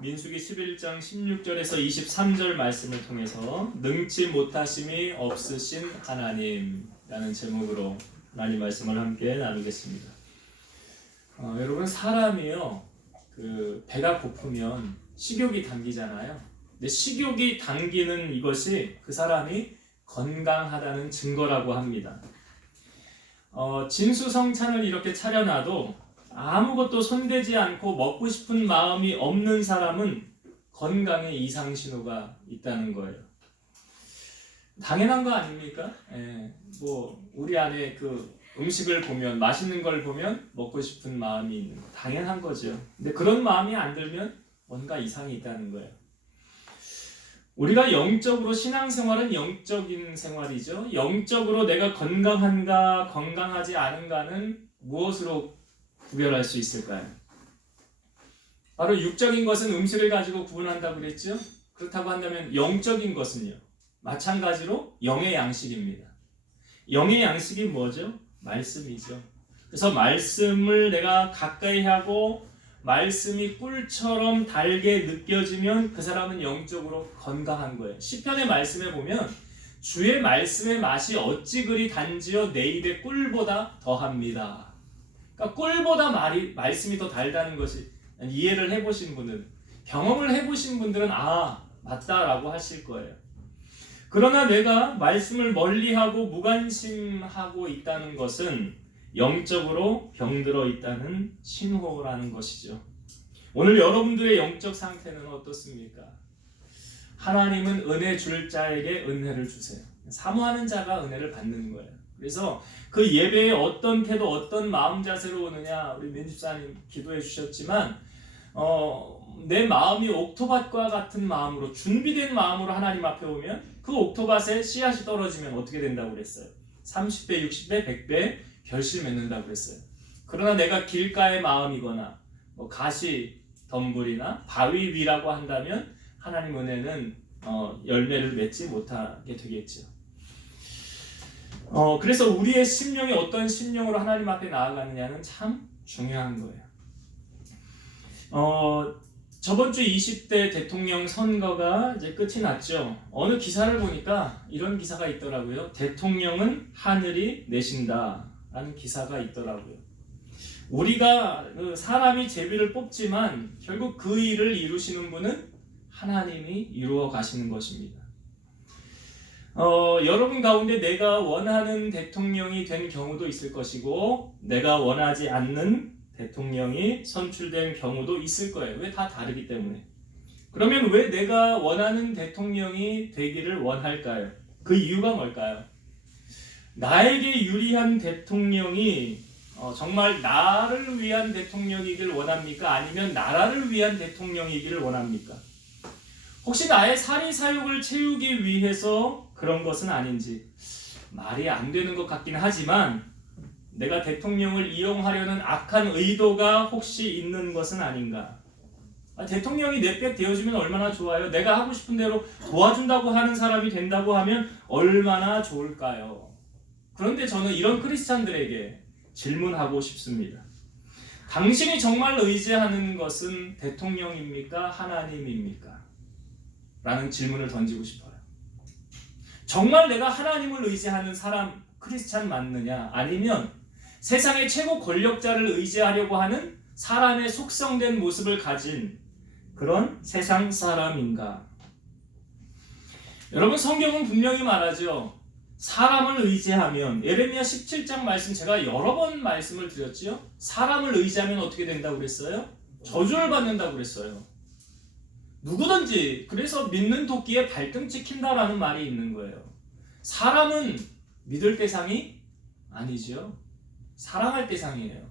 민수기 11장 16절에서 23절 말씀을 통해서 능치 못하심이 없으신 하나님이라는 제목으로 하나님 말씀을 함께 나누겠습니다. 여러분, 사람이요, 배가 고프면 식욕이 당기잖아요. 근데 식욕이 당기는 이것이 그 사람이 건강하다는 증거라고 합니다. 진수성찬을 이렇게 차려놔도 아무것도 손대지 않고 먹고 싶은 마음이 없는 사람은 건강에 이상 신호가 있다는 거예요. 당연한 거 아닙니까? 우리 안에 음식을 보면, 맛있는 걸 보면 먹고 싶은 마음이 있는 거 당연한 거죠. 근데 그런 마음이 안 들면 뭔가 이상이 있다는 거예요. 우리가 영적으로, 신앙생활은 영적인 생활이죠. 영적으로 내가 건강한가 건강하지 않은가는 무엇으로 구별할 수 있을까요? 바로 육적인 것은 음식을 가지고 구분한다고 그랬죠. 그렇다고 한다면 영적인 것은요, 마찬가지로 영의 양식입니다. 영의 양식이 뭐죠? 말씀이죠. 그래서 말씀을 내가 가까이 하고 말씀이 꿀처럼 달게 느껴지면 그 사람은 영적으로 건강한 거예요. 시편의 말씀에 보면 주의 말씀의 맛이 어찌 그리 단지요 내 입에 꿀보다 더합니다. 그러니까 꿀보다 말씀이 더 달다는 것이, 이해를 해보신 분은, 경험을 해보신 분들은 맞다라고 하실 거예요. 그러나 내가 말씀을 멀리하고 무관심하고 있다는 것은 영적으로 병들어 있다는 신호라는 것이죠. 오늘 여러분들의 영적 상태는 어떻습니까? 하나님은 은혜 줄 자에게 은혜를 주세요. 사모하는 자가 은혜를 받는 거예요. 그래서 그 예배에 어떤 태도, 어떤 마음 자세로 오느냐, 우리 민집사님 기도해 주셨지만 내 마음이 옥토밭과 같은 마음으로, 준비된 마음으로 하나님 앞에 오면 그 옥토밭에 씨앗이 떨어지면 어떻게 된다고 그랬어요? 30배, 60배, 100배 결실 맺는다고 그랬어요. 그러나 내가 길가의 마음이거나 가시 덤불이나 바위 위라고 한다면 하나님 은혜는 열매를 맺지 못하게 되겠죠. 그래서 우리의 심령이 어떤 심령으로 하나님 앞에 나아가느냐는 참 중요한 거예요. 저번 주 20대 대통령 선거가 이제 끝이 났죠. 어느 기사를 보니까 이런 기사가 있더라고요. 대통령은 하늘이 내신다 라는 기사가 있더라고요. 우리가 사람이 제비를 뽑지만 결국 그 일을 이루시는 분은 하나님이 이루어 가시는 것입니다. 여러분 가운데 내가 원하는 대통령이 된 경우도 있을 것이고 내가 원하지 않는 대통령이 선출된 경우도 있을 거예요. 왜? 다 다르기 때문에. 그러면 왜 내가 원하는 대통령이 되기를 원할까요? 그 이유가 뭘까요? 나에게 유리한 대통령이 정말 나를 위한 대통령이길 원합니까? 아니면 나라를 위한 대통령이기를 원합니까? 혹시 나의 사리사욕을 채우기 위해서 그런 것은 아닌지 말이 안 되는 것 같긴 하지만 내가 대통령을 이용하려는 악한 의도가 혹시 있는 것은 아닌가? 대통령이 내 백 되어주면 얼마나 좋아요. 내가 하고 싶은 대로 도와준다고 하는 사람이 된다고 하면 얼마나 좋을까요? 그런데 저는 이런 크리스찬들에게 질문하고 싶습니다. 당신이 정말 의지하는 것은 대통령입니까? 하나님입니까? 라는 질문을 던지고 싶어요. 정말 내가 하나님을 의지하는 사람, 크리스찬 맞느냐? 아니면 세상의 최고 권력자를 의지하려고 하는 사람의 속성된 모습을 가진 그런 세상 사람인가? 여러분, 성경은 분명히 말하죠. 사람을 의지하면, 예레미야 17장 말씀 제가 여러 번 말씀을 드렸지요. 사람을 의지하면 어떻게 된다고 그랬어요? 저주를 받는다고 그랬어요. 누구든지. 그래서 믿는 도끼에 발등 찍힌다라는 말이 있는 거예요. 사람은 믿을 대상이 아니죠. 사랑할 대상이에요.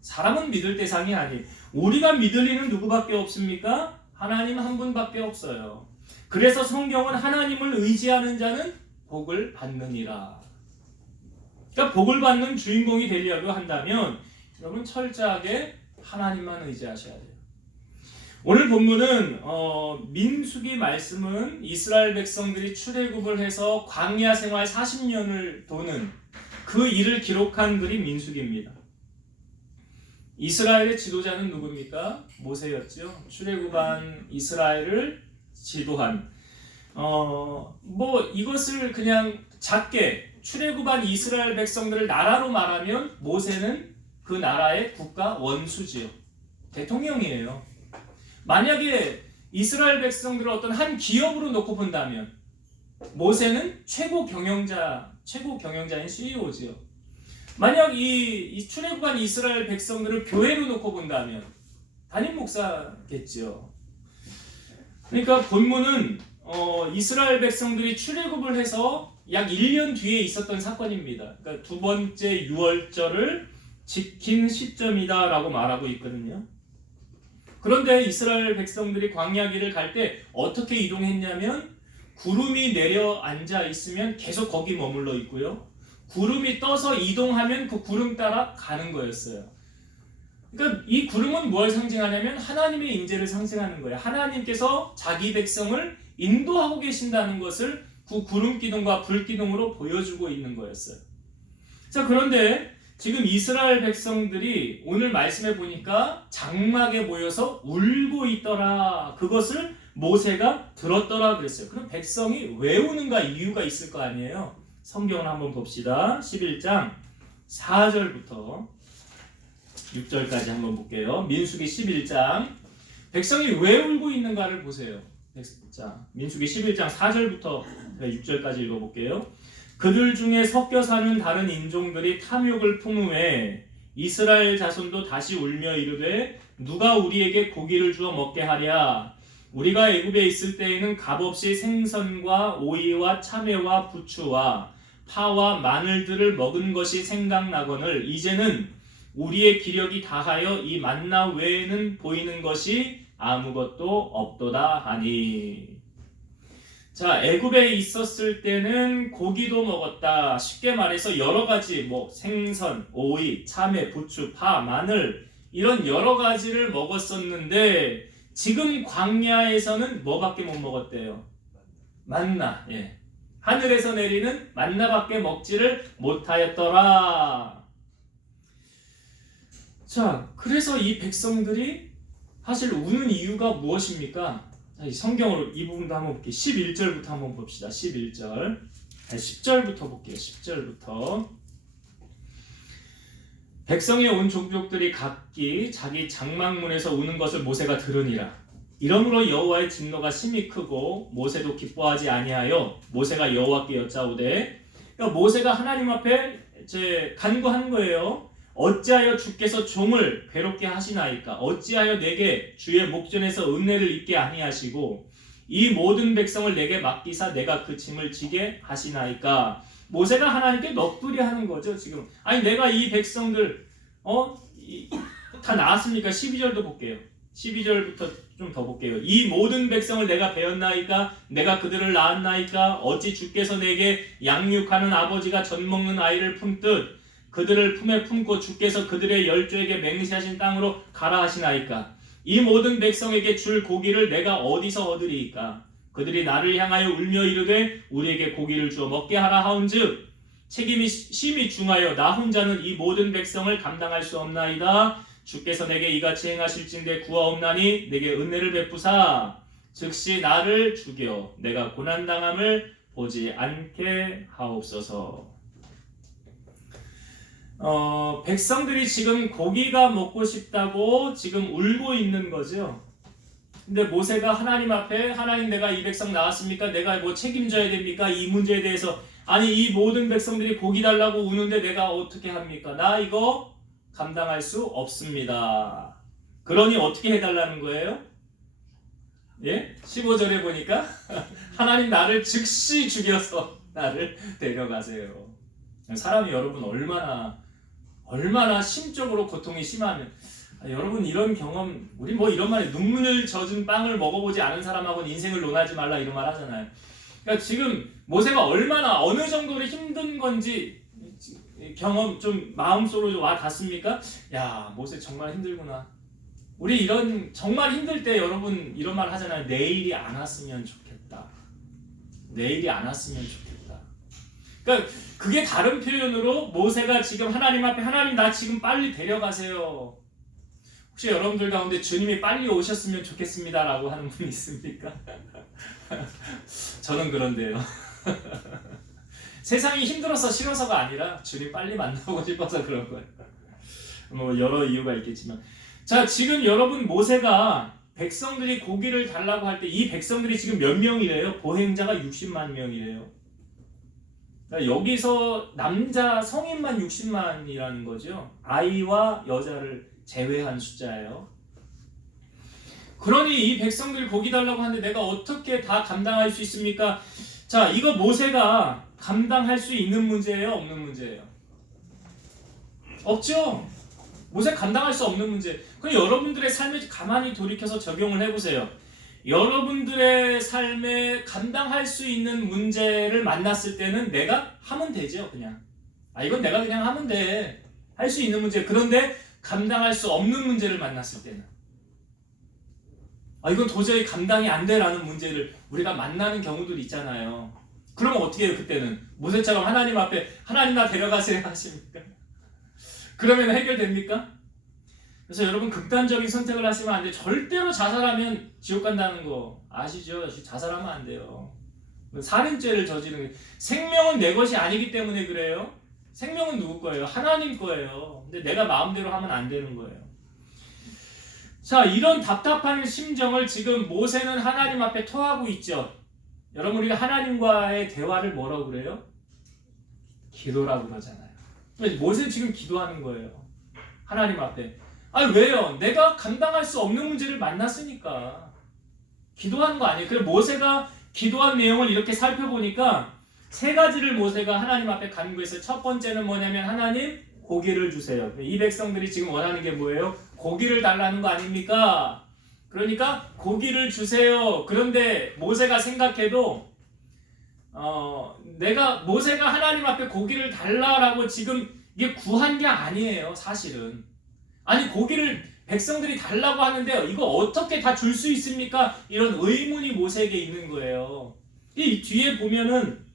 사람은 믿을 대상이 아니에요. 우리가 믿을 이는 누구밖에 없습니까? 하나님 한 분밖에 없어요. 그래서 성경은 하나님을 의지하는 자는 복을 받느니라. 그러니까 복을 받는 주인공이 되려고 한다면 여러분 철저하게 하나님만 의지하셔야 돼요. 오늘 본문은 민수기 말씀은 이스라엘 백성들이 출애굽을 해서 광야 생활 40년을 도는 그 일을 기록한 글이 민수기입니다. 이스라엘의 지도자는 누굽니까? 모세였죠. 출애굽한 이스라엘을 지도한 뭐 이것을 그냥 작게 출애굽한 이스라엘 백성들을 나라로 말하면 모세는 그 나라의 국가 원수지요. 대통령이에요. 만약에 이스라엘 백성들을 어떤 한 기업으로 놓고 본다면 모세는 최고 경영자인 CEO지요. 만약 이 출애굽한 이스라엘 백성들을 교회로 놓고 본다면 담임 목사겠죠. 그러니까 본문은 이스라엘 백성들이 출애굽을 해서 약 1년 뒤에 있었던 사건입니다. 그러니까 두 번째 유월절을 지킨 시점이다라고 말하고 있거든요. 그런데 이스라엘 백성들이 광야길을 갈 때 어떻게 이동했냐면 구름이 내려앉아 있으면 계속 거기 머물러 있고요. 구름이 떠서 이동하면 그 구름 따라 가는 거였어요. 그러니까 이 구름은 뭘 상징하냐면 하나님의 임재를 상징하는 거예요. 하나님께서 자기 백성을 인도하고 계신다는 것을 그 구름 기둥과 불 기둥으로 보여주고 있는 거였어요. 자, 그런데 지금 이스라엘 백성들이 오늘 말씀해 보니까 장막에 모여서 울고 있더라. 그것을 모세가 들었더라 그랬어요. 그럼 백성이 왜 우는가 이유가 있을 거 아니에요. 성경을 한번 봅시다. 11장 4절부터 6절까지 한번 볼게요. 민수기 11장 백성이 왜 울고 있는가를 보세요. 자, 민수기 11장 4절부터 6절까지 읽어볼게요. 그들 중에 섞여 사는 다른 인종들이 탐욕을 품음에 이스라엘 자손도 다시 울며 이르되 누가 우리에게 고기를 주어 먹게 하랴. 우리가 애굽에 있을 때에는 값없이 생선과 오이와 참외와 부추와 파와 마늘들을 먹은 것이 생각나거늘 이제는 우리의 기력이 다하여 이 만나 외에는 보이는 것이 아무것도 없도다 하니. 자, 애굽에 있었을 때는 고기도 먹었다. 쉽게 말해서 여러 가지 뭐 생선, 오이, 참외, 부추, 파, 마늘 이런 여러 가지를 먹었었는데 지금 광야에서는 뭐밖에 못 먹었대요? 만나. 예. 하늘에서 내리는 만나밖에 먹지를 못하였더라. 자, 그래서 이 백성들이 사실 우는 이유가 무엇입니까? 성경으로 이 부분도 한번 볼게요. 11절부터 한번 봅시다. 11절. 10절부터 볼게요. 10절부터. 백성의 온 족족들이 각기 자기 장막문에서 우는 것을 모세가 들으니라. 이러므로 여호와의 진노가 심히 크고 모세도 기뻐하지 아니하여 모세가 여호와께 여짜오되, 그러니까 모세가 하나님 앞에 간구한 거예요. 어찌하여 주께서 종을 괴롭게 하시나이까? 어찌하여 내게 주의 목전에서 은혜를 입게 아니하시고 이 모든 백성을 내게 맡기사 내가 그 짐을 지게 하시나이까? 모세가 하나님께 넋두리 하는 거죠. 지금 아니 내가 이 백성들 다 나왔습니까? 12절도 볼게요. 12절부터 좀 더 볼게요. 이 모든 백성을 내가 배웠나이까? 내가 그들을 낳았나이까? 어찌 주께서 내게 양육하는 아버지가 젖 먹는 아이를 품듯 그들을 품에 품고 주께서 그들의 열조에게 맹세하신 땅으로 가라 하시나이까? 이 모든 백성에게 줄 고기를 내가 어디서 얻으리이까? 그들이 나를 향하여 울며 이르되 우리에게 고기를 주어 먹게 하라 하온즉 책임이 심히 중하여 나 혼자는 이 모든 백성을 감당할 수 없나이다. 주께서 내게 이같이 행하실진대 구하옵나니 내게 은혜를 베푸사 즉시 나를 죽여 내가 고난당함을 보지 않게 하옵소서. 백성들이 지금 고기가 먹고 싶다고 지금 울고 있는 거죠. 근데 모세가 하나님 앞에 하나님 내가 이 백성 나왔습니까? 내가 뭐 책임져야 됩니까? 이 문제에 대해서 아니 이 모든 백성들이 고기 달라고 우는데 내가 어떻게 합니까? 나 이거 감당할 수 없습니다. 그러니 어떻게 해달라는 거예요? 예? 15절에 보니까 하나님 나를 즉시 죽여서 나를 데려가세요. 사람이 여러분 얼마나 심적으로 고통이 심하면 여러분 이런 경험 우리 뭐 이런 말에 눈물 젖은 빵을 먹어보지 않은 사람하고는 인생을 논하지 말라 이런 말 하잖아요. 그러니까 지금 모세가 얼마나 어느 정도로 힘든 건지 경험 좀 마음속으로 와 닿습니까? 야 모세 정말 힘들구나. 우리 이런 정말 힘들 때 여러분 이런 말 하잖아요. 내일이 안 왔으면 좋겠다. 내일이 안 왔으면 좋겠다. 그러니까 그게 다른 표현으로 모세가 지금 하나님 앞에 하나님 나 지금 빨리 데려가세요. 혹시 여러분들 가운데 주님이 빨리 오셨으면 좋겠습니다 라고 하는 분 있습니까? 저는 그런데요. 세상이 힘들어서 싫어서가 아니라 주님 빨리 만나고 싶어서 그런 거예요. 뭐 여러 이유가 있겠지만, 자, 지금 여러분 모세가 백성들이 고기를 달라고 할 때 이 백성들이 지금 몇 명이래요? 보행자가 60만 명이래요. 그러니까 여기서 남자 성인만 60만이라는 거죠. 아이와 여자를 제외한 숫자예요. 그러니 이 백성들이 고기 달라고 하는데 내가 어떻게 다 감당할 수 있습니까? 자, 이거 모세가 감당할 수 있는 문제예요? 없는 문제예요? 없죠? 모세 감당할 수 없는 문제. 그럼 여러분들의 삶에 가만히 돌이켜서 적용을 해보세요. 여러분들의 삶에 감당할 수 있는 문제를 만났을 때는 내가 하면 되죠, 그냥. 이건 내가 그냥 하면 돼. 할 수 있는 문제. 그런데 감당할 수 없는 문제를 만났을 때는 이건 도저히 감당이 안 돼라는 문제를 우리가 만나는 경우들이 있잖아요. 그러면 어떻게 해요, 그때는? 모세처럼 하나님 앞에 하나님 나 데려가세요 하십니까? 그러면 해결됩니까? 그래서 여러분 극단적인 선택을 하시면 안 돼요. 절대로 자살하면 지옥 간다는 거 아시죠? 자살하면 안 돼요. 살인죄를 저지르는 거예요. 생명은 내 것이 아니기 때문에 그래요. 생명은 누구 거예요? 하나님 거예요. 근데 내가 마음대로 하면 안 되는 거예요. 자, 이런 답답한 심정을 지금 모세는 하나님 앞에 토하고 있죠. 여러분, 우리가 하나님과의 대화를 뭐라고 그래요? 기도라고 그러잖아요. 모세 지금 기도하는 거예요. 하나님 앞에. 왜요? 내가 감당할 수 없는 문제를 만났으니까. 기도하는 거 아니에요. 그래서 모세가 기도한 내용을 이렇게 살펴보니까 세 가지를 모세가 하나님 앞에 간구했어요. 첫 번째는 뭐냐면 하나님 고기를 주세요. 이 백성들이 지금 원하는 게 뭐예요? 고기를 달라는 거 아닙니까? 그러니까 고기를 주세요. 그런데 모세가 생각해도 모세가 하나님 앞에 고기를 달라라고 지금 이게 구한 게 아니에요, 사실은. 아니, 고기를 백성들이 달라고 하는데 이거 어떻게 다 줄 수 있습니까? 이런 의문이 모세에게 있는 거예요. 이 뒤에 보면은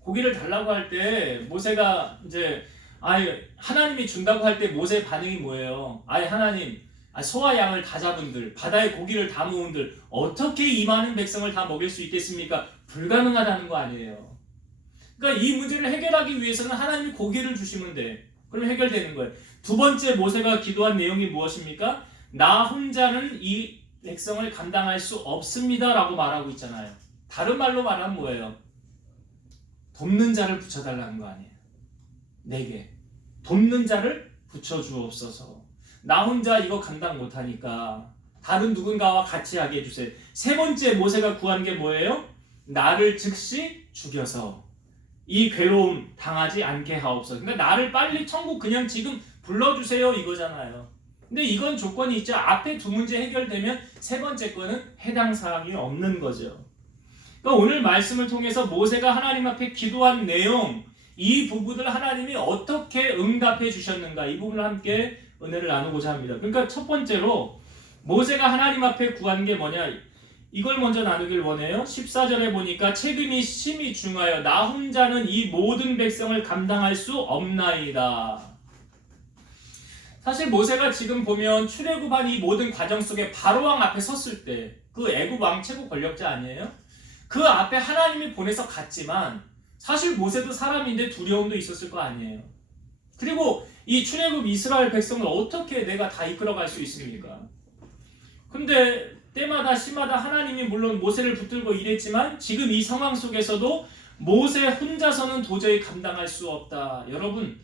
고기를 달라고 할 때 모세가 이제 하나님이 준다고 할 때 모세의 반응이 뭐예요? 하나님, 소와 양을 다 잡은들, 바다에 고기를 다 모은들 어떻게 이 많은 백성을 다 먹일 수 있겠습니까? 불가능하다는 거 아니에요. 그러니까 이 문제를 해결하기 위해서는 하나님이 고기를 주시면 돼. 그럼 해결되는 거예요. 두 번째 모세가 기도한 내용이 무엇입니까? 나 혼자는 이 백성을 감당할 수 없습니다 라고 말하고 있잖아요. 다른 말로 말하면 뭐예요? 돕는 자를 붙여달라는 거 아니에요. 내게 돕는 자를 붙여주옵소서. 나 혼자 이거 감당 못하니까 다른 누군가와 같이 하게 해주세요. 세 번째 모세가 구한 게 뭐예요? 나를 즉시 죽여서 이 괴로움 당하지 않게 하옵소서. 그러니까 나를 빨리 천국 그냥 지금 불러주세요 이거잖아요. 근데 이건 조건이 있죠. 앞에 두 문제 해결되면 세 번째 거는 해당 사항이 없는 거죠. 그러니까 오늘 말씀을 통해서 모세가 하나님 앞에 기도한 내용, 이 부분을 하나님이 어떻게 응답해 주셨는가, 이 부분을 함께 은혜를 나누고자 합니다. 그러니까 첫 번째로 모세가 하나님 앞에 구한 게 뭐냐, 이걸 먼저 나누길 원해요. 14절에 보니까 책임이 심히 중하여 나 혼자는 이 모든 백성을 감당할 수 없나이다. 사실 모세가 지금 보면 출애굽한 이 모든 과정 속에 바로왕 앞에 섰을 때 그 애굽 왕 최고 권력자 아니에요? 그 앞에 하나님이 보내서 갔지만 사실 모세도 사람인데 두려움도 있었을 거 아니에요. 그리고 이 출애굽 이스라엘 백성을 어떻게 내가 다 이끌어갈 수 있습니까? 근데 때마다 시마다 하나님이 물론 모세를 붙들고 일했지만 지금 이 상황 속에서도 모세 혼자서는 도저히 감당할 수 없다. 여러분,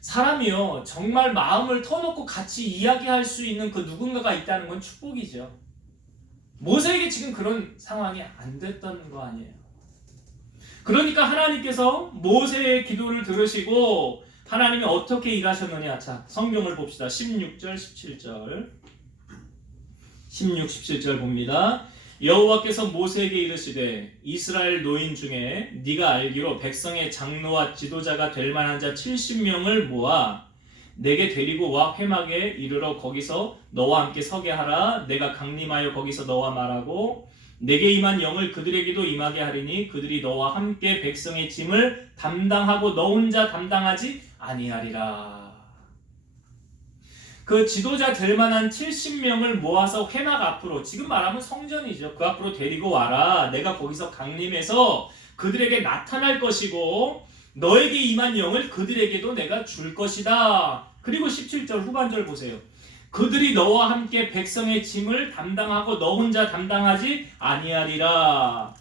사람이요 정말 마음을 터놓고 같이 이야기할 수 있는 그 누군가가 있다는 건 축복이죠. 모세에게 지금 그런 상황이 안 됐던 거 아니에요. 그러니까 하나님께서 모세의 기도를 들으시고 하나님이 어떻게 일하셨느냐. 자, 성경을 봅시다. 16절 17절 16, 17절 봅니다. 여호와께서 모세에게 이르시되 이스라엘 노인 중에 네가 알기로 백성의 장로와 지도자가 될 만한 자 70명을 모아 내게 데리고 와 회막에 이르러 거기서 너와 함께 서게 하라. 내가 강림하여 거기서 너와 말하고 내게 임한 영을 그들에게도 임하게 하리니 그들이 너와 함께 백성의 짐을 담당하고 너 혼자 담당하지 아니하리라. 그 지도자 될 만한 70명을 모아서 회막 앞으로, 지금 말하면 성전이죠. 그 앞으로 데리고 와라. 내가 거기서 강림해서 그들에게 나타날 것이고 너에게 임한 영을 그들에게도 내가 줄 것이다. 그리고 17절 후반절 보세요. 그들이 너와 함께 백성의 짐을 담당하고 너 혼자 담당하지 아니하리라.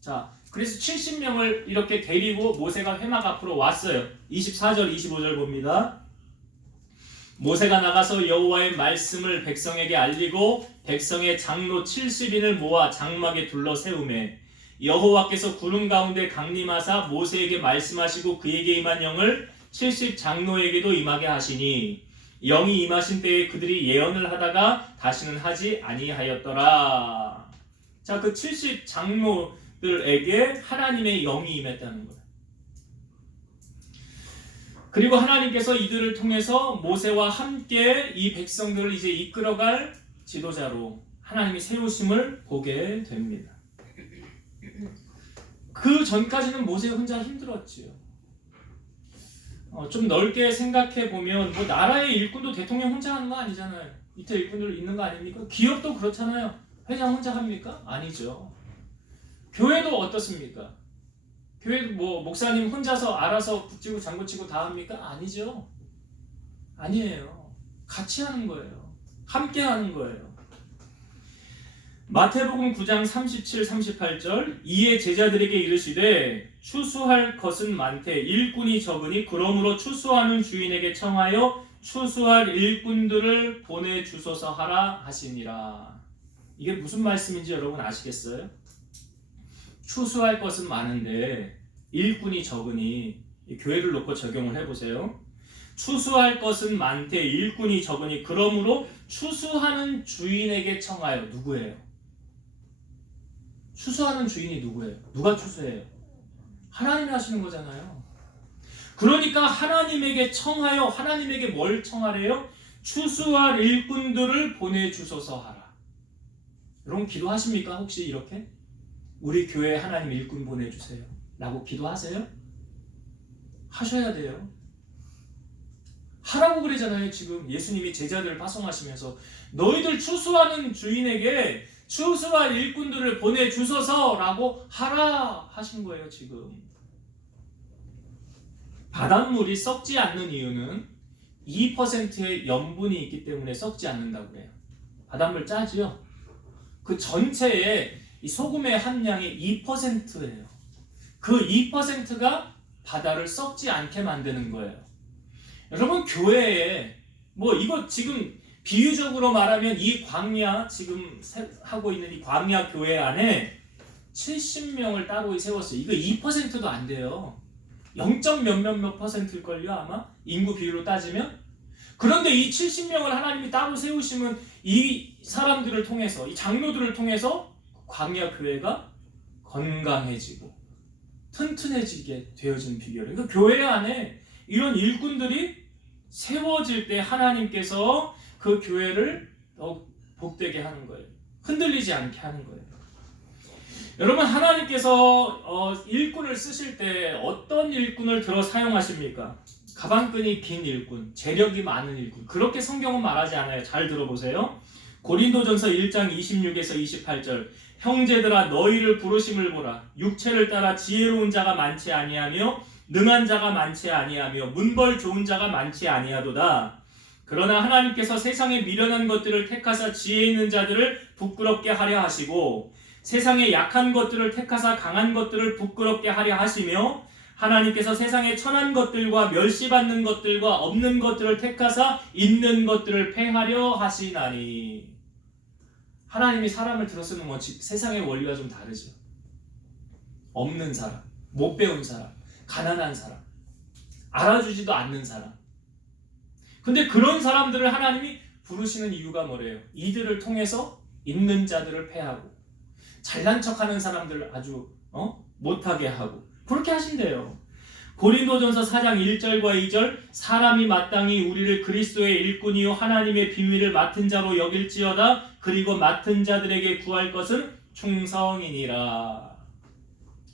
자, 그래서 70명을 이렇게 데리고 모세가 회막 앞으로 왔어요. 24절 25절 봅니다. 모세가 나가서 여호와의 말씀을 백성에게 알리고 백성의 장로 70인을 모아 장막에 둘러 세우매 여호와께서 구름 가운데 강림하사 모세에게 말씀하시고 그에게 임한 영을 70 장로에게도 임하게 하시니 영이 임하신 때에 그들이 예언을 하다가 다시는 하지 아니하였더라. 자, 그 70 장로들에게 하나님의 영이 임했다는 거예요. 그리고 하나님께서 이들을 통해서 모세와 함께 이 백성들을 이제 이끌어갈 지도자로 하나님이 세우심을 보게 됩니다. 그 전까지는 모세 혼자 힘들었지요. 좀 넓게 생각해 보면 뭐 나라의 일꾼도 대통령 혼자 하는 거 아니잖아요. 밑에 일꾼들 있는 거 아닙니까? 기업도 그렇잖아요. 회장 혼자 합니까? 아니죠. 교회도 어떻습니까? 교회도 뭐 목사님 혼자서 알아서 붙이고 장구치고 다 합니까? 아니죠. 아니에요. 같이 하는 거예요. 함께 하는 거예요. 마태복음 9장 37, 38절 이에 제자들에게 이르시되 추수할 것은 많되 일꾼이 적으니 그러므로 추수하는 주인에게 청하여 추수할 일꾼들을 보내주소서 하라 하시니라. 이게 무슨 말씀인지 여러분 아시겠어요? 추수할 것은 많은데 일꾼이 적으니, 교회를 놓고 적용을 해보세요. 추수할 것은 많되 일꾼이 적으니 그러므로 추수하는 주인에게 청하여. 누구예요? 추수하는 주인이 누구예요? 누가 추수해요? 하나님이 하시는 거잖아요. 그러니까 하나님에게 청하여, 하나님에게 뭘 청하래요? 추수할 일꾼들을 보내주소서 하라. 여러분 기도하십니까? 혹시 이렇게? 우리 교회에 하나님 일꾼 보내주세요 라고 기도하세요? 하셔야 돼요. 하라고 그러잖아요. 지금 예수님이 제자들을 파송하시면서 너희들 추수하는 주인에게 추수할 일꾼들을 보내주소서 라고 하라 하신 거예요. 지금 바닷물이 썩지 않는 이유는 2%의 염분이 있기 때문에 썩지 않는다고 그래요. 바닷물 짜지요? 그 전체의 이 소금의 함량이 2%예요. 그 2%가 바다를 썩지 않게 만드는 거예요. 여러분 교회에 뭐 이거 지금 비유적으로 말하면 이 광야 지금 하고 있는 이 광야 교회 안에 70명을 따로 세웠어요. 이거 2%도 안 돼요. 0. 몇몇 %일걸요 아마 인구 비율로 따지면. 그런데 이 70명을 하나님이 따로 세우시면 이 사람들을 통해서, 이 장로들을 통해서 광야 교회가 건강해지고 튼튼해지게 되어진 비결이에요. 그러니까 교회 안에 이런 일꾼들이 세워질 때 하나님께서 그 교회를 더욱 복되게 하는 거예요. 흔들리지 않게 하는 거예요. 여러분 하나님께서 일꾼을 쓰실 때 어떤 일꾼을 들어 사용하십니까? 가방끈이 긴 일꾼, 재력이 많은 일꾼. 그렇게 성경은 말하지 않아요. 잘 들어보세요. 고린도전서 1장 26에서 28절 형제들아 너희를 부르심을 보라. 육체를 따라 지혜로운 자가 많지 아니하며 능한 자가 많지 아니하며 문벌 좋은 자가 많지 아니하도다. 그러나 하나님께서 세상에 미련한 것들을 택하사 지혜 있는 자들을 부끄럽게 하려 하시고 세상에 약한 것들을 택하사 강한 것들을 부끄럽게 하려 하시며 하나님께서 세상에 천한 것들과 멸시받는 것들과 없는 것들을 택하사 있는 것들을 폐하려 하시나니. 하나님이 사람을 들어 쓰는 건 세상의 원리와 좀 다르죠. 없는 사람, 못 배운 사람, 가난한 사람, 알아주지도 않는 사람. 근데 그런 사람들을 하나님이 부르시는 이유가 뭐래요? 이들을 통해서 있는 자들을 폐하고 잘난 척하는 사람들을 아주 못하게 하고 그렇게 하신대요. 고린도전서 4장 1절과 2절 사람이 마땅히 우리를 그리스도의 일꾼이요 하나님의 비밀을 맡은 자로 여길지어다. 그리고 맡은 자들에게 구할 것은 충성이니라.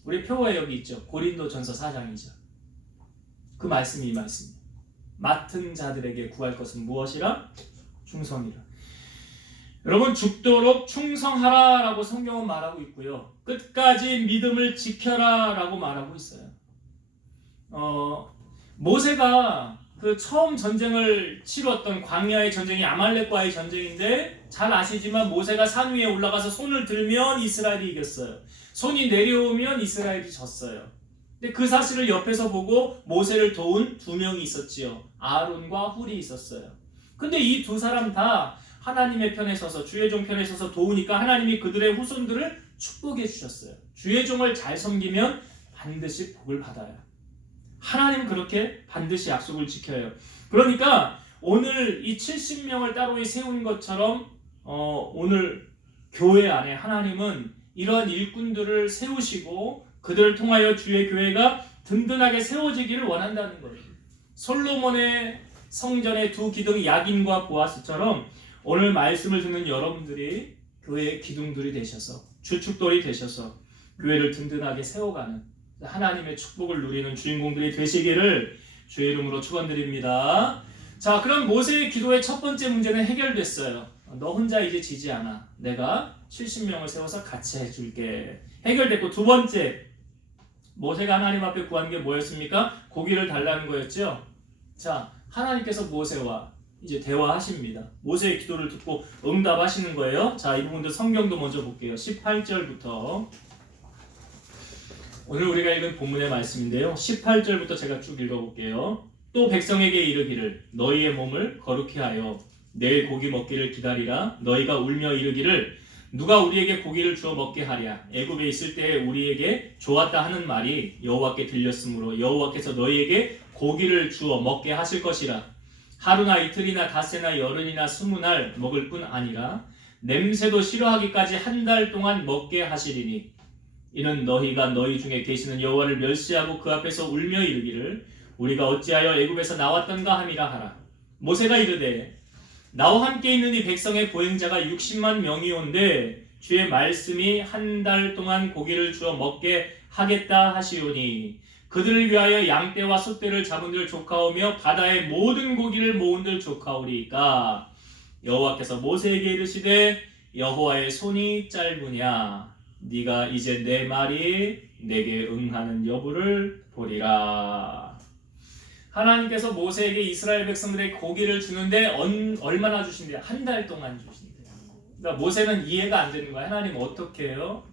우리 표어에 여기 있죠. 고린도전서 4장이죠. 그 말씀이 이 말씀이에요. 맡은 자들에게 구할 것은 무엇이라? 충성이라. 여러분 죽도록 충성하라라고 성경은 말하고 있고요. 끝까지 믿음을 지켜라라고 말하고 있어요. 모세가 그 처음 전쟁을 치렀던 광야의 전쟁이 아말렉과의 전쟁인데 잘 아시지만 모세가 산 위에 올라가서 손을 들면 이스라엘이 이겼어요. 손이 내려오면 이스라엘이 졌어요. 근데 그 사실을 옆에서 보고 모세를 도운 두 명이 있었지요. 아론과 훌이 있었어요. 근데 이 두 사람 다 하나님의 편에 서서 주의 종 편에 서서 도우니까 하나님이 그들의 후손들을 축복해 주셨어요. 주의 종을 잘 섬기면 반드시 복을 받아요. 하나님은 그렇게 반드시 약속을 지켜요. 그러니까 오늘 이 70명을 따로 세운 것처럼 오늘 교회 안에 하나님은 이러한 일꾼들을 세우시고 그들을 통하여 주의 교회가 든든하게 세워지기를 원한다는 거예요. 솔로몬의 성전의 두 기둥 야긴과 보아스처럼 오늘 말씀을 듣는 여러분들이 교회의 기둥들이 되셔서 주축돌이 되셔서 교회를 든든하게 세워가는 하나님의 축복을 누리는 주인공들이 되시기를 주의 이름으로 축원드립니다. 자, 그럼 모세의 기도의 첫 번째 문제는 해결됐어요. 너 혼자 이제 지지 않아. 내가 70명을 세워서 같이 해줄게. 해결됐고, 두 번째 모세가 하나님 앞에 구한 게 뭐였습니까? 고기를 달라는 거였죠. 자, 하나님께서 모세와 이제 대화하십니다. 모세의 기도를 듣고 응답하시는 거예요. 자, 이 부분도 성경도 먼저 볼게요. 18절부터 오늘 우리가 읽은 본문의 말씀인데요. 18절부터 제가 쭉 읽어볼게요. 또 백성에게 이르기를 너희의 몸을 거룩히 하여 내일 고기 먹기를 기다리라. 너희가 울며 이르기를 누가 우리에게 고기를 주어 먹게 하랴. 애굽에 있을 때에 우리에게 좋았다 하는 말이 여호와께 들렸으므로 여호와께서 너희에게 고기를 주어 먹게 하실 것이라. 하루나 이틀이나 닷새나 열흘이나 20날 먹을 뿐 아니라 냄새도 싫어하기까지 한 달 동안 먹게 하시리니 이는 너희가 너희 중에 계시는 여호와를 멸시하고 그 앞에서 울며 이르기를 우리가 어찌하여 애굽에서 나왔던가 함이라 하라. 모세가 이르되 나와 함께 있는 이 백성의 보행자가 60만 명이온데 주의 말씀이 한 달 동안 고기를 주어 먹게 하겠다 하시오니 그들을 위하여 양떼와 소떼를 잡은들 조카오며 바다의 모든 고기를 모은들 조카오리이까. 여호와께서 모세에게 이르시되 여호와의 손이 짧으냐 네가 이제 내 말이 내게 응하는 여부를 보리라. 하나님께서 모세에게 이스라엘 백성들의 고기를 주는데 얼마나 주신대요? 한 달 동안 주신대요. 그러니까 모세는 이해가 안 되는 거야. 하나님 어떻게 해요?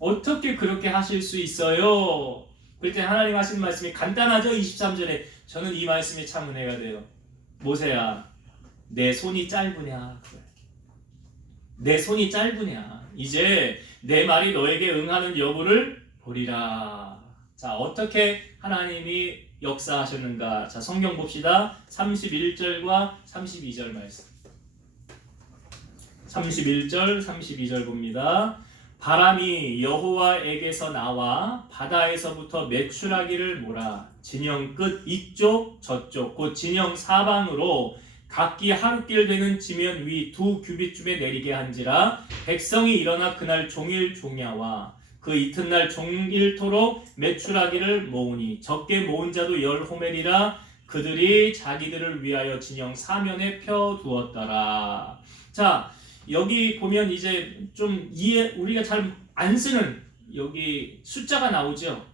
어떻게 그렇게 하실 수 있어요? 그럴 때 하나님 하신 말씀이 간단하죠. 23절에 저는 이 말씀이 참 은혜가 돼요. 모세야 내 손이 짧으냐. 내 손이 짧으냐. 이제 내 말이 너에게 응하는 여부를 보리라. 자, 어떻게 하나님이 역사하셨는가. 자, 성경 봅시다. 31절과 32절 말씀. 31절, 32절 봅니다. 바람이 여호와에게서 나와 바다에서부터 메추라기를 몰아 진영 끝 이쪽 저쪽 곧 진영 사방으로 각기 하루길 되는 지면 위 2규빗쯤에 내리게 한지라. 백성이 일어나 그날 종일 종야와 그 이튿날 종일토록 메추라기를 모으니 적게 모은 자도 10호멜이라. 그들이 자기들을 위하여 진영 사면에 펴두었더라. 자, 여기 보면 이제 좀 우리가 잘 안 쓰는 여기 숫자가 나오죠.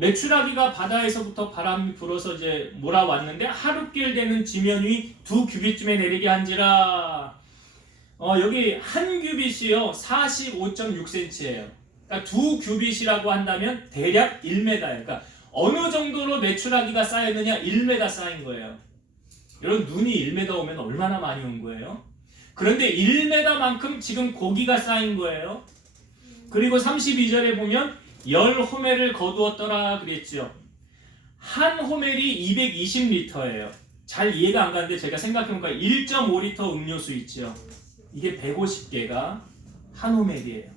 메추라기가 바다에서부터 바람이 불어서 이제 몰아왔는데 하루길 되는 지면 위 2규빗쯤에 내리게 한지라. 여기 한 규빗이요 45.6cm예요. 그러니까 2규빗이라고 한다면 대략 1m예요. 그러니까 어느 정도로 메추라기가 쌓였느냐? 1m 쌓인 거예요. 여러분 눈이 1m 오면 얼마나 많이 온 거예요? 그런데 1m만큼 지금 고기가 쌓인 거예요. 그리고 32절에 보면 10호멜을 거두었더라 그랬죠. 한 호멜이 220리터예요. 잘 이해가 안 가는데 제가 생각해보니까 1.5리터 음료수 있죠. 이게 150개가 한 호멜이에요.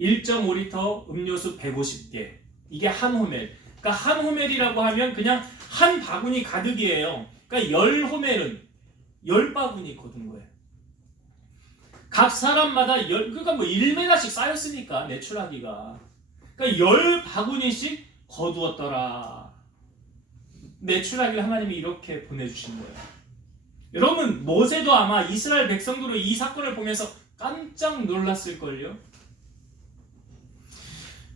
1.5리터 음료수 150개. 이게 한 호멜. 그러니까 한 호멜이라고 하면 그냥 한 바구니 가득이에요. 그러니까 10호멜은 10바구니 거둔 거예요. 각 사람마다 그러니까 뭐 1m씩 쌓였으니까 메추라기가. 그러니까 10바구니씩 거두었더라. 메추라기를 하나님이 이렇게 보내주신 거예요. 여러분 모세도 아마 이스라엘 백성들로 이 사건을 보면서 깜짝 놀랐을걸요.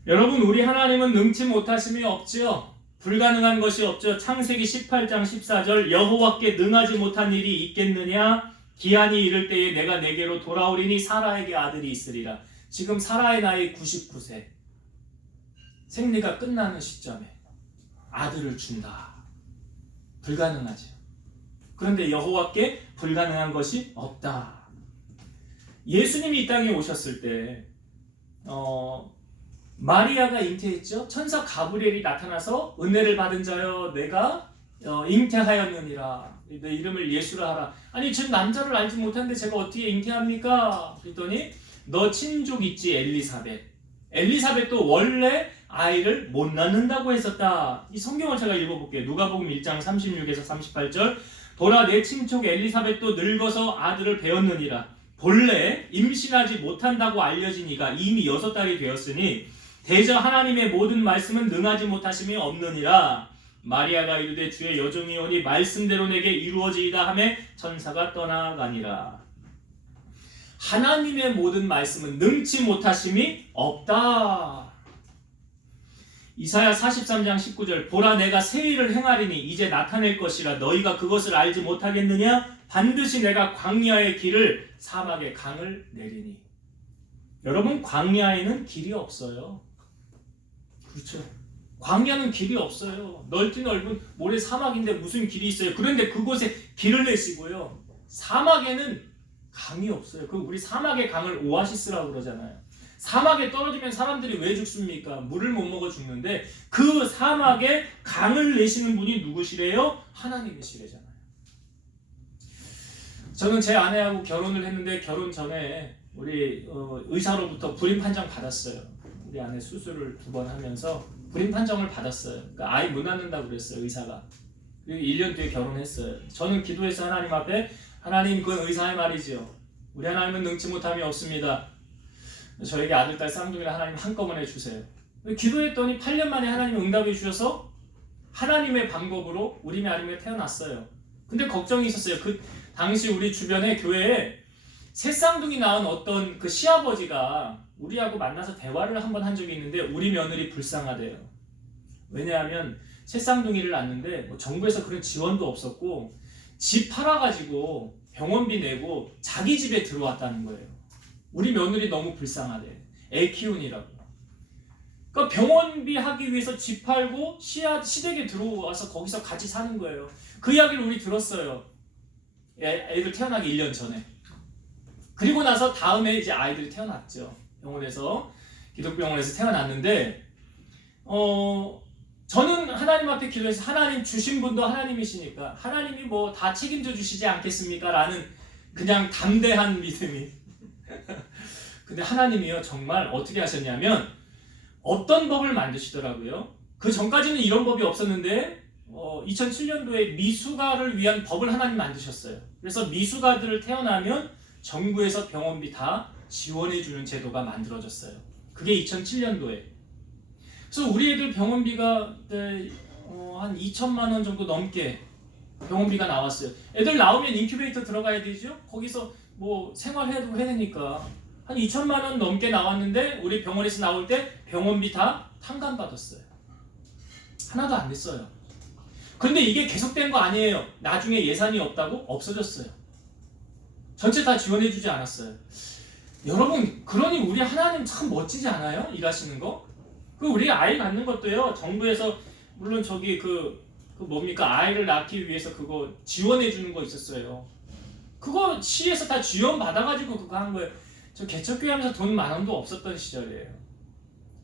여러분 우리 하나님은 능치 못하심이 없지요. 불가능한 것이 없죠. 창세기 18장 14절 여호와께 능하지 못한 일이 있겠느냐. 기한이 이를 때에 내가 내게로 돌아오리니 사라에게 아들이 있으리라. 지금 사라의 나이 99세. 생리가 끝나는 시점에 아들을 준다. 불가능하죠. 그런데 여호와께 불가능한 것이 없다. 예수님이 이 땅에 오셨을 때 마리아가 잉태했죠. 천사 가브리엘이 나타나서 은혜를 받은 자여 내가 잉태하였느니라. 내 이름을 예수라 하라. 아니 전 남자를 알지 못하는데 제가 어떻게 잉태합니까? 그랬더니 너 친족 있지 엘리사벳. 엘리사벳도 원래 아이를 못 낳는다고 했었다. 이 성경을 제가 읽어볼게요. 누가복음 1장 36에서 38절. 보라 내 친족 엘리사벳도 늙어서 아들을 배었느니라. 본래 임신하지 못한다고 알려진 이가 이미 6달이 되었으니 대저 하나님의 모든 말씀은 능하지 못하심이 없느니라. 마리아가 이르되 주의 여종이오니 말씀대로 내게 이루어지이다 하매 천사가 떠나가니라. 하나님의 모든 말씀은 능치 못하심이 없다. 이사야 43장 19절. 보라 내가 새 일을 행하리니 이제 나타낼 것이라 너희가 그것을 알지 못하겠느냐. 반드시 내가 광야의 길을 사막의 강을 내리니. 여러분 광야에는 길이 없어요. 그렇죠. 광야는 길이 없어요. 넓디 넓은 모래 사막인데 무슨 길이 있어요. 그런데 그곳에 길을 내시고요. 사막에는 강이 없어요. 그 우리 사막의 강을 오아시스라고 그러잖아요. 사막에 떨어지면 사람들이 왜 죽습니까? 물을 못 먹어 죽는데 그 사막에 강을 내시는 분이 누구시래요? 하나님이시래잖아요. 저는 제 아내하고 결혼을 했는데 결혼 전에 우리 의사로부터 불임 판정 받았어요. 우리 아내 수술을 2번 하면서 불임 판정을 받았어요. 그러니까 아이 못 낳는다고 그랬어요, 의사가. 그리고 1년 뒤에 결혼했어요. 저는 기도해서 하나님 앞에 하나님 그건 의사의 말이지요. 우리 하나님은 능치 못함이 없습니다. 저에게 아들, 딸 쌍둥이를 하나님 한꺼번에 주세요. 기도했더니 8년 만에 하나님이 응답해 주셔서 하나님의 방법으로 우리 아름에 태어났어요. 근데 걱정이 있었어요. 그 당시 우리 주변에 교회에 새 쌍둥이 낳은 어떤 그 시아버지가 우리하고 만나서 대화를 한번 한 적이 있는데 우리 며느리 불쌍하대요. 왜냐하면 새 쌍둥이를 낳는데 뭐 정부에서 그런 지원도 없었고 집 팔아가지고 병원비 내고 자기 집에 들어왔다는 거예요. 우리 며느리 너무 불쌍하대. 애 키우느라고. 그러니까 병원비 하기 위해서 집 팔고 시댁에 들어와서 거기서 같이 사는 거예요. 그 이야기를 우리 들었어요. 애들 태어나기 1년 전에. 그리고 나서 다음에 이제 아이들이 태어났죠. 병원에서 기독병원에서 태어났는데 저는 하나님 앞에 기도해서 하나님 주신 분도 하나님이시니까 하나님이 뭐 다 책임져 주시지 않겠습니까? 라는 그냥 담대한 믿음이. 근데 하나님이요 정말 어떻게 하셨냐면 어떤 법을 만드시더라고요. 그 전까지는 이런 법이 없었는데 2007년도에 미숙아를 위한 법을 하나님 만드셨어요. 그래서 미숙아들을 태어나면 정부에서 병원비 다 지원해주는 제도가 만들어졌어요. 그게 2007년도에. 그래서 우리 애들 병원비가 한 2천만 원 정도 넘게 병원비가 나왔어요. 애들 나오면 인큐베이터 들어가야 되죠? 거기서 뭐 생활해도 해야 되니까 한 2천만 원 넘게 나왔는데 우리 병원에서 나올 때 병원비 다 탕감받았어요. 하나도 안 냈어요. 근데 이게 계속된 거 아니에요. 나중에 예산이 없다고 없어졌어요. 전체 다 지원해주지 않았어요. 여러분, 그러니 우리 하나님 참 멋지지 않아요? 일하시는 거? 그 우리 아이 갖는 것도요. 정부에서 물론 저기 그 뭡니까 아이를 낳기 위해서 그거 지원해주는 거 있었어요. 그거 시에서 다 지원 받아가지고 그거 한 거예요. 저 개척교회 하면서 돈 10,000원도 없었던 시절이에요.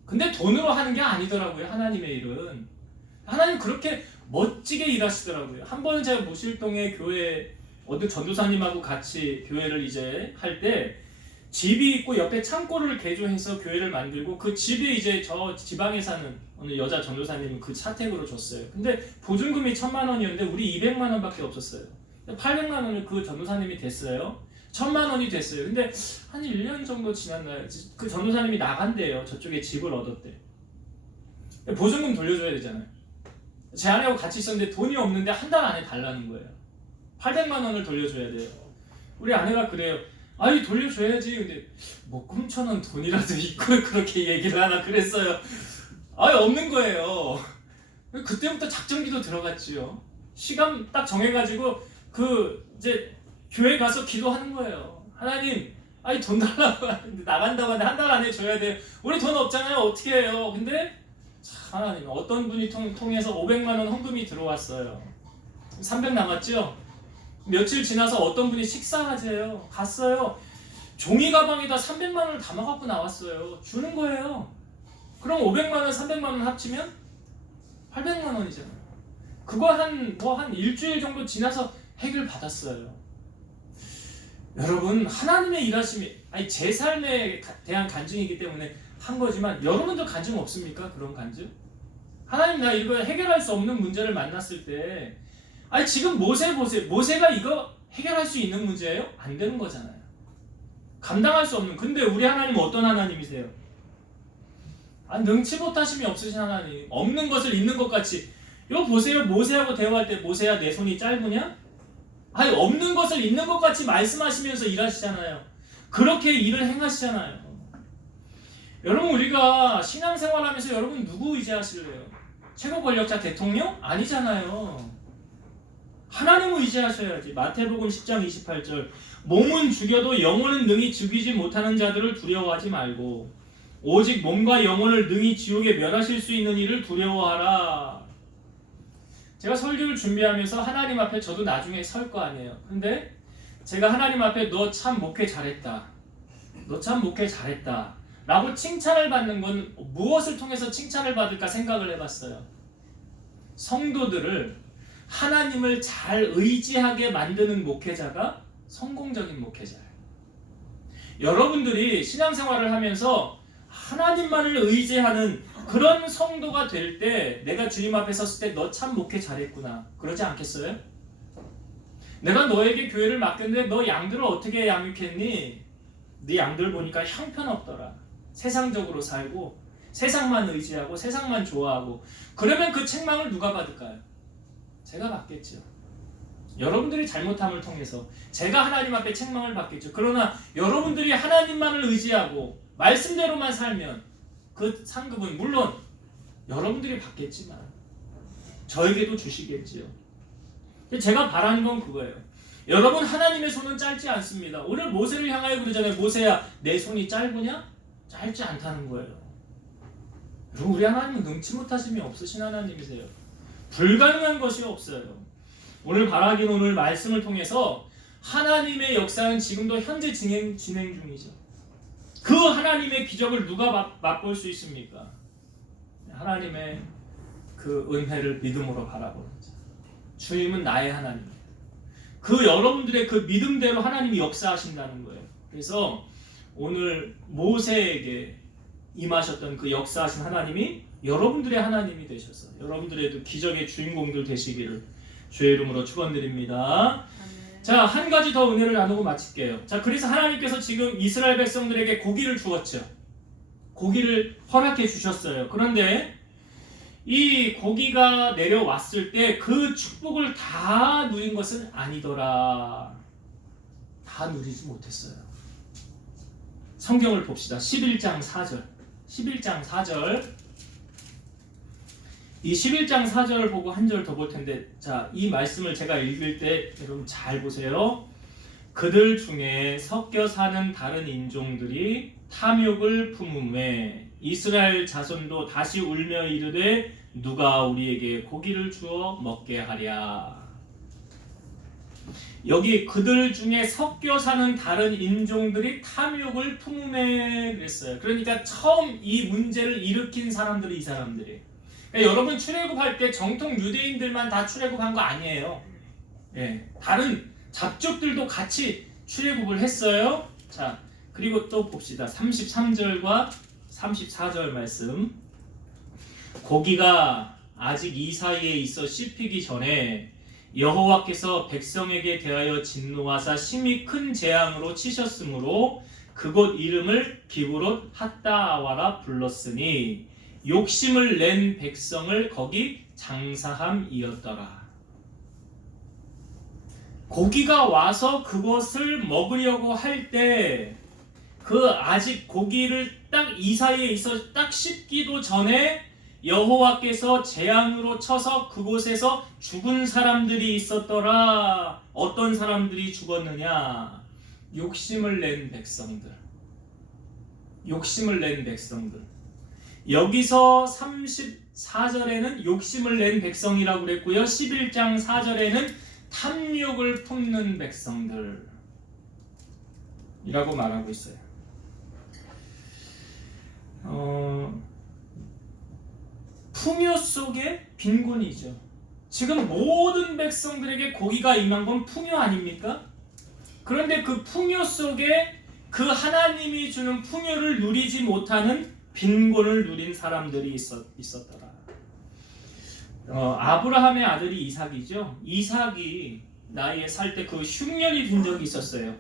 근데 돈으로 하는 게 아니더라고요. 하나님의 일은. 하나님 그렇게 멋지게 일하시더라고요. 한 번은 제가 무실동에 교회 어느 전도사님하고 같이 교회를 이제 할 때 집이 있고 옆에 창고를 개조해서 교회를 만들고 그 집이 이제 저 지방에 사는 어느 여자 전도사님은 그 차택으로 줬어요. 근데 보증금이 1,000만 원이었는데 우리 200만 원밖에 없었어요. 800만 원을 그 전도사님이 댔어요. 1,000만 원이 됐어요. 근데 한 1년 정도 지났나요? 그 전도사님이 나간대요. 저쪽에 집을 얻었대. 보증금 돌려줘야 되잖아요. 제 아내하고 같이 있었는데 돈이 없는데 한 달 안에 달라는 거예요. 800만 원을 돌려줘야 돼요. 우리 아내가 그래요. 아니 돌려줘야지. 근데 뭐 꿈쳐놓은 돈이라도 있고 그렇게 얘기를 하나 그랬어요. 아니 없는 거예요. 그때부터 작전기도 들어갔지요. 시간 딱 정해가지고 이제 교회 가서 기도하는 거예요. 하나님, 아니 돈 달라고 하는데 나간다고 하는데 한 달 안에 줘야 돼요. 우리 돈 없잖아요. 어떻게 해요? 근데 하나님, 어떤 분이 통해서 500만 원 헌금이 들어왔어요. 300 남았죠? 며칠 지나서 어떤 분이 식사하재요. 갔어요. 종이 가방에다 300만 원을 담아갖고 나왔어요. 주는 거예요. 그럼 500만 원, 300만 원 합치면 800만 원이잖아요. 그거 한 일주일 정도 지나서 해결받았어요. 여러분, 하나님의 일하심이 제 삶에 대한 간증이기 때문에 한 거지만 여러분도 간증 없습니까? 그런 간증? 하나님, 나 이거 해결할 수 없는 문제를 만났을 때 지금 모세 보세요. 모세가 이거 해결할 수 있는 문제예요? 안 되는 거잖아요. 감당할 수 없는. 근데 우리 하나님은 어떤 하나님이세요? 능치 못하심이 없으신 하나님. 없는 것을 있는 것 같이. 이거 보세요. 모세하고 대화할 때 모세야 내 손이 짧으냐? 없는 것을 있는 것 같이 말씀하시면서 일하시잖아요. 그렇게 일을 행하시잖아요. 여러분, 우리가 신앙생활하면서 여러분 누구 의지하실래요? 최고 권력자 대통령? 아니잖아요. 하나님을 의지하셔야지. 마태복음 10장 28절. 몸은 죽여도 영혼은 능히 죽이지 못하는 자들을 두려워하지 말고 오직 몸과 영혼을 능히 지옥에 멸하실 수 있는 이를 두려워하라. 제가 설교를 준비하면서 하나님 앞에 저도 나중에 설 거 아니에요. 근데 제가 하나님 앞에 너 참 목회 잘했다. 너 참 목회 잘했다. 라고 칭찬을 받는 건 무엇을 통해서 칭찬을 받을까 생각을 해봤어요. 성도들을 하나님을 잘 의지하게 만드는 목회자가 성공적인 목회자예요. 여러분들이 신앙생활을 하면서 하나님만을 의지하는 그런 성도가 될 때 내가 주님 앞에 섰을 때 너 참 목회 잘했구나. 그러지 않겠어요? 내가 너에게 교회를 맡겼는데 너 양들을 어떻게 양육했니? 네 양들 보니까 형편없더라. 세상적으로 살고 세상만 의지하고 세상만 좋아하고. 그러면 그 책망을 누가 받을까요? 제가 받겠죠. 여러분들이 잘못함을 통해서 제가 하나님 앞에 책망을 받겠죠. 그러나 여러분들이 하나님만을 의지하고 말씀대로만 살면 그 상급은 물론 여러분들이 받겠지만 저에게도 주시겠지요. 제가 바라는 건 그거예요. 여러분, 하나님의 손은 짧지 않습니다. 오늘 모세를 향하여 그러잖아요. 모세야, 내 손이 짧으냐? 짧지 않다는 거예요. 여러분, 우리 하나님은 능치 못하심이 없으신 하나님이세요. 불가능한 것이 없어요. 오늘 바라긴 오늘 말씀을 통해서 하나님의 역사는 지금도 현재 진행 중이죠. 그 하나님의 기적을 누가 맛볼 수 있습니까? 하나님의 그 은혜를 믿음으로 바라보는 자. 주님은 나의 하나님입니다. 그 여러분들의 그 믿음대로 하나님이 역사하신다는 거예요. 그래서 오늘 모세에게 임하셨던 그 역사하신 하나님이 여러분들의 하나님이 되셔서 여러분들의 기적의 주인공들 되시기를 주의 이름으로 축원드립니다. 자, 한 가지 더 은혜를 나누고 마칠게요. 자, 그래서 하나님께서 지금 이스라엘 백성들에게 고기를 주었죠. 고기를 허락해 주셨어요. 그런데 이 고기가 내려왔을 때 그 축복을 다 누린 것은 아니더라. 다 누리지 못했어요. 성경을 봅시다. 11장 4절. 11장 4절. 이 11장 4절을 보고 한 절 더 볼 텐데, 자, 이 말씀을 제가 읽을 때 여러분 잘 보세요. 그들 중에 섞여 사는 다른 인종들이 탐욕을 품음에 이스라엘 자손도 다시 울며 이르되 누가 우리에게 고기를 주어 먹게 하랴. 여기 그들 중에 섞여 사는 다른 인종들이 탐욕을 품음에 그랬어요. 그러니까 처음 이 문제를 일으킨 사람들이 이 사람들이. 그러니까 여러분, 출애굽할 때 정통 유대인들만 다 출애굽한 거 아니에요. 예, 다른 잡족들도 같이 출애굽을 했어요. 자, 그리고 또 봅시다. 33절과 34절 말씀. 고기가 아직 이 사이에 있어 씹히기 전에 여호와께서 백성에게 대하여 진노하사 심히 큰 재앙으로 치셨으므로 그곳 이름을 기브롯 핫다와라 불렀으니 욕심을 낸 백성을 거기 장사함이었더라. 고기가 와서 그것을 먹으려고 할 때 그 아직 고기를 딱 이 사이에 있어 딱 씹기도 전에 여호와께서 재앙으로 쳐서 그곳에서 죽은 사람들이 있었더라. 어떤 사람들이 죽었느냐? 욕심을 낸 백성들. 욕심을 낸 백성들. 여기서 34절에는 욕심을 낸 백성이라고 그랬고요. 11장 4절에는 탐욕을 품는 백성들 이라고 말하고 있어요. 풍요 속에 빈곤이죠. 지금 모든 백성들에게 고기가 임한 건 풍요 아닙니까? 그런데 그 풍요 속에 그 하나님이 주는 풍요를 누리지 못하는 빈곤을 누린 사람들이 있었더라. 아브라함의 아들이 이삭이죠. 이삭이 나이에 살 때 그 흉년이 든 적이 있었어요.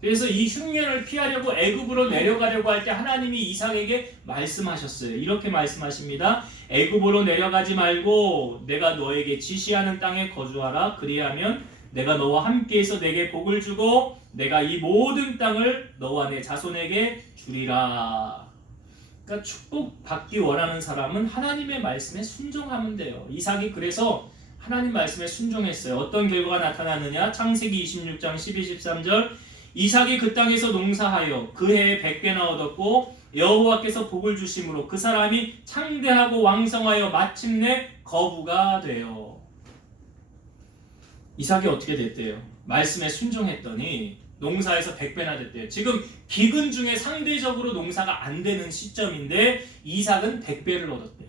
그래서 이 흉년을 피하려고 애굽으로 내려가려고 할 때 하나님이 이삭에게 말씀하셨어요. 이렇게 말씀하십니다. 애굽으로 내려가지 말고 내가 너에게 지시하는 땅에 거주하라. 그리하면 내가 너와 함께해서 내게 복을 주고 내가 이 모든 땅을 너와 내 자손에게 주리라. 그러니까 축복받기 원하는 사람은 하나님의 말씀에 순종하면 돼요. 이삭이 그래서 하나님 말씀에 순종했어요. 어떤 결과가 나타나느냐? 창세기 26장 12, 13절 이삭이 그 땅에서 농사하여 그 해에 100배나 얻었고 여호와께서 복을 주심으로 그 사람이 창대하고 왕성하여 마침내 거부가 되어. 이삭이 어떻게 됐대요? 말씀에 순종했더니 농사에서 100배나 됐대요. 지금 기근 중에 상대적으로 농사가 안 되는 시점인데 이삭은 100배를 얻었대요.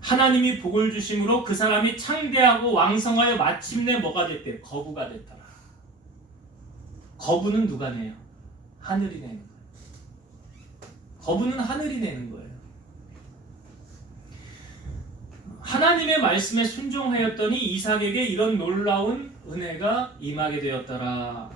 하나님이 복을 주심으로 그 사람이 창대하고 왕성하여 마침내 뭐가 됐대요? 거부가 됐더라. 거부는 누가 내요? 하늘이 내는 거예요. 거부는 하늘이 내는 거예요. 하나님의 말씀에 순종하였더니 이삭에게 이런 놀라운 은혜가 임하게 되었더라.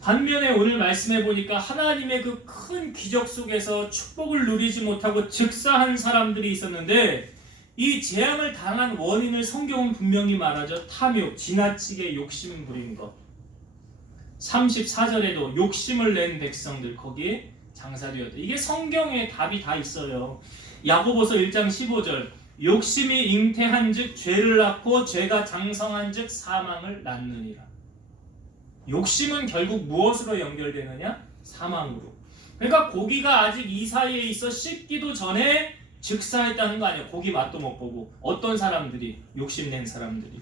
반면에 오늘 말씀해 보니까 하나님의 그 큰 기적 속에서 축복을 누리지 못하고 즉사한 사람들이 있었는데 이 재앙을 당한 원인을 성경은 분명히 말하죠. 탐욕, 지나치게 욕심 부린 것. 34절에도 욕심을 낸 백성들 거기에 장사되었다. 이게 성경에 답이 다 있어요. 야고보서 1장 15절 욕심이 잉태한 즉 죄를 낳고 죄가 장성한 즉 사망을 낳느니라. 욕심은 결국 무엇으로 연결되느냐? 사망으로. 그러니까 고기가 아직 이 사이에 있어 씹기도 전에 즉사했다는 거 아니에요. 고기 맛도 못 보고. 어떤 사람들이? 욕심낸 사람들이.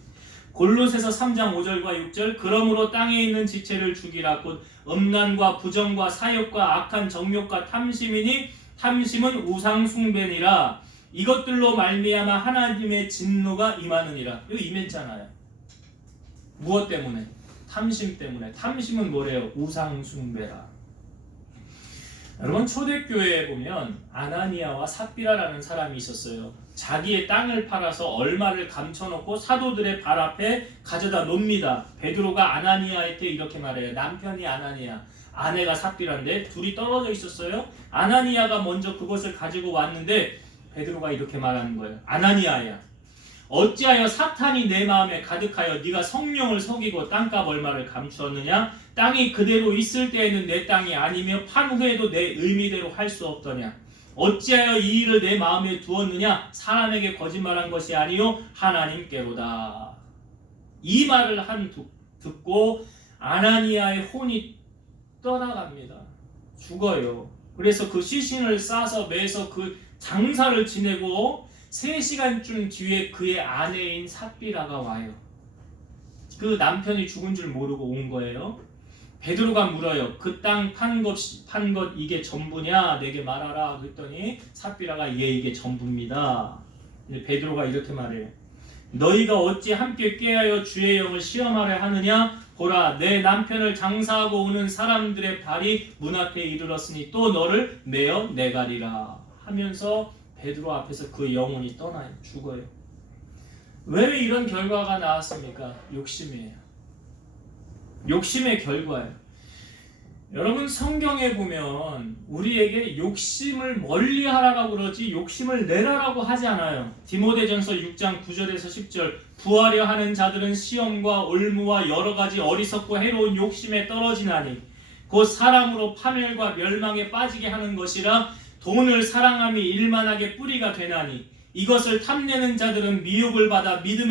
골로새서 3장 5절과 6절 그러므로 땅에 있는 지체를 죽이라. 곧 음란과 부정과 사욕과 악한 정욕과 탐심이니 탐심은 우상 숭배니라. 이것들로 말미암아 하나님의 진노가 임하느니라. 이거 임했잖아요. 무엇 때문에? 탐심 때문에. 탐심은 뭐래요? 우상 숭배라. 여러분 초대교회에 보면 아나니아와 삽비라라는 사람이 있었어요. 자기의 땅을 팔아서 얼마를 감춰놓고 사도들의 발 앞에 가져다 놉니다. 베드로가 아나니아한테 이렇게 말해요. 남편이 아나니아, 아내가 삽비라인데 둘이 떨어져 있었어요. 아나니아가 먼저 그것을 가지고 왔는데 베드로가 이렇게 말하는 거예요. 아나니아야, 어찌하여 사탄이 내 마음에 가득하여 네가 성령을 속이고 땅값 얼마를 감추었느냐? 땅이 그대로 있을 때에는 내 땅이 아니며 판 후에도 내 의미대로 할 수 없더냐? 어찌하여 이 일을 내 마음에 두었느냐? 사람에게 거짓말한 것이 아니요 하나님께로다. 이 말을 듣고 아나니아의 혼이 떠나갑니다. 죽어요. 그래서 그 시신을 싸서 매서 그 장사를 지내고 3시간쯤 뒤에 그의 아내인 삽비라가 와요. 그 남편이 죽은 줄 모르고 온 거예요. 베드로가 물어요. 그 땅 판 것 이게 전부냐? 내게 말하라. 그랬더니 삽비라가 예, 이게 전부입니다. 베드로가 이렇게 말해요. 너희가 어찌 함께 꾀하여 주의 영을 시험하려 하느냐? 보라, 내 남편을 장사하고 오는 사람들의 발이 문 앞에 이르렀으니 또 너를 메어 내가리라 하면서 베드로 앞에서 그 영혼이 떠나요. 죽어요. 왜 이런 결과가 나왔습니까? 욕심이에요. 욕심의 결과예요. 여러분 성경에 보면 우리에게 욕심을 멀리하라고 그러지 욕심을 내라라고 하지 않아요. 디모데전서 6장 9절에서 10절 부하려 하는 자들은 시험과 올무와 여러 가지 어리석고 해로운 욕심에 떨어지나니 곧 사람으로 파멸과 멸망에 빠지게 하는 것이라 돈을 사랑함이 일만하게 뿌리가 되나니 이것을 탐내는 자들은 미혹을 받아 믿음의